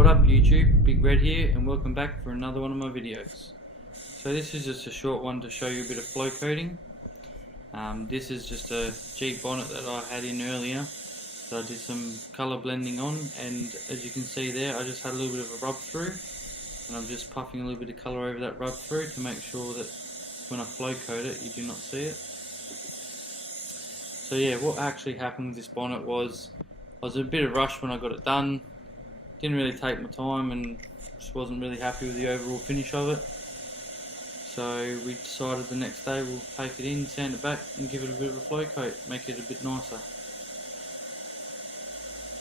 What up YouTube, Big Red here and welcome back for another one of my videos. So this is just a short one to show you a bit of flow coating. This is just a Jeep bonnet that I had in earlier. So I did some colour blending on, and as you can see there I just had a little bit of a rub through, and I'm just puffing a little bit of colour over that rub through to make sure that when I flow coat it you do not see it. So yeah, what actually happened with this bonnet was I was in a bit of rush when I got it done. Didn't really take my time and just wasn't really happy with the overall finish of it. So we decided the next day we'll take it in, sand it back and give it a bit of a flow coat, make it a bit nicer.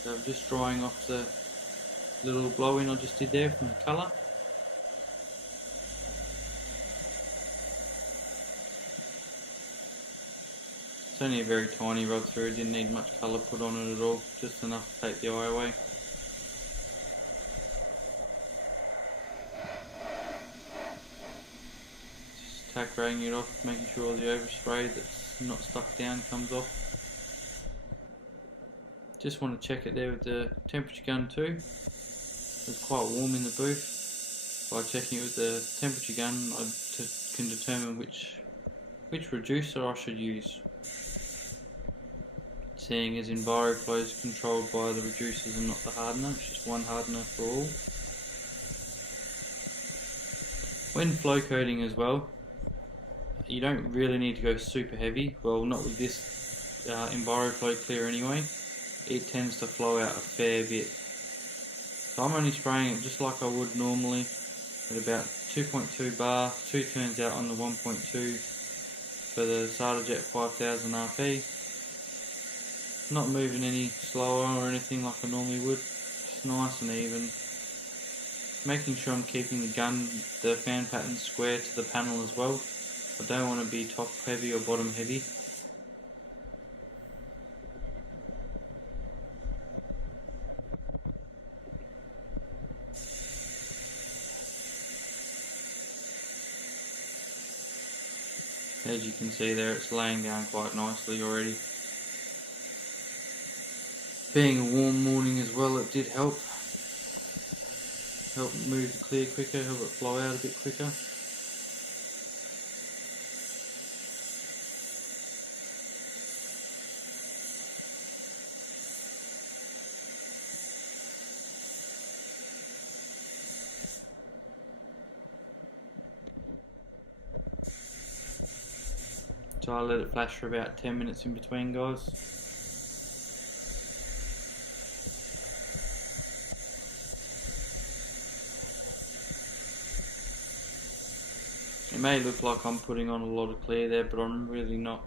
So I'm just drying off the little blow in I just did there from the colour. It's only a very tiny rub through, it didn't need much colour put on it at all, just enough to take the eye away. Just tack raying it off, making sure all the overspray that's not stuck down comes off. Just want to check it there with the temperature gun too. It's quite warm in the booth. By checking it with the temperature gun I can determine which reducer I should use. Seeing as EnviroFlow is controlled by the reducers and not the hardener, it's just one hardener for all. When flow coating as well, you don't really need to go super heavy. Well, not with this EnviroFlow clear anyway. It tends to flow out a fair bit. So I'm only spraying it just like I would normally at about 2.2 bar, 2 turns out on the 1.2 for the SADAJET 5000 RP. Not moving any slower or anything like I normally would, just nice and even. Making sure I'm keeping the fan pattern square to the panel as well. I don't want to be top heavy or bottom heavy. As you can see there, it's laying down quite nicely already. Being a warm morning as well, it did help move the clear quicker, help it flow out a bit quicker. So I let it flash for about 10 minutes in between, guys. It may look like I'm putting on a lot of clear there, but I'm really not.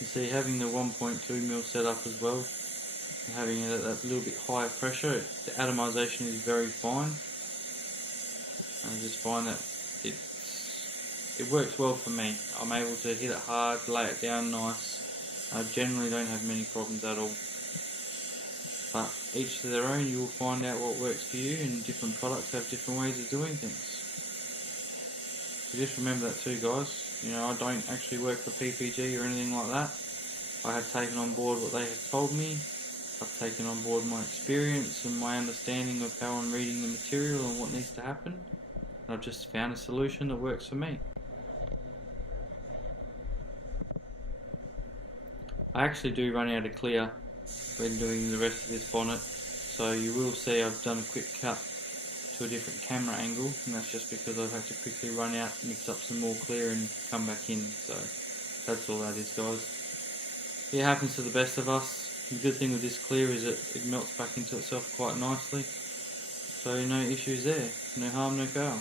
You see, having the 1.2mm set up as well, and having it at that little bit higher pressure, the atomization is very fine. And I just find that it works well for me. I'm able to hit it hard, lay it down nice. I generally don't have many problems at all. But each to their own, you will find out what works for you, and different products have different ways of doing things. So just remember that too, guys. You know, I don't actually work for PPG or anything like that. I have taken on board what they have told me. I've taken on board my experience and my understanding of how I'm reading the material and what needs to happen. And I've just found a solution that works for me. I actually do run out of clear when doing the rest of this bonnet, so you will see I've done a quick cut to a different camera angle, and that's just because I've had to quickly run out, mix up some more clear and come back in. So that's all that is, guys. It happens to the best of us. The good thing with this clear is it melts back into itself quite nicely, so no issues there, no harm, no foul.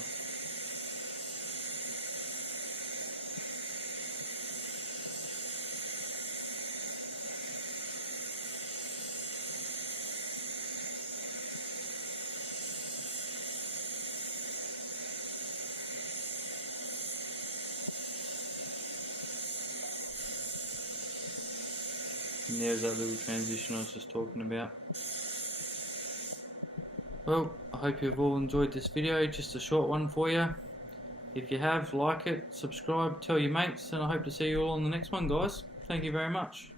And there's that little transition I was just talking about. Well, I hope you've all enjoyed this video, just a short one for you. If you have, like it, subscribe, tell your mates, and I hope to see you all on the next one, guys. Thank you very much.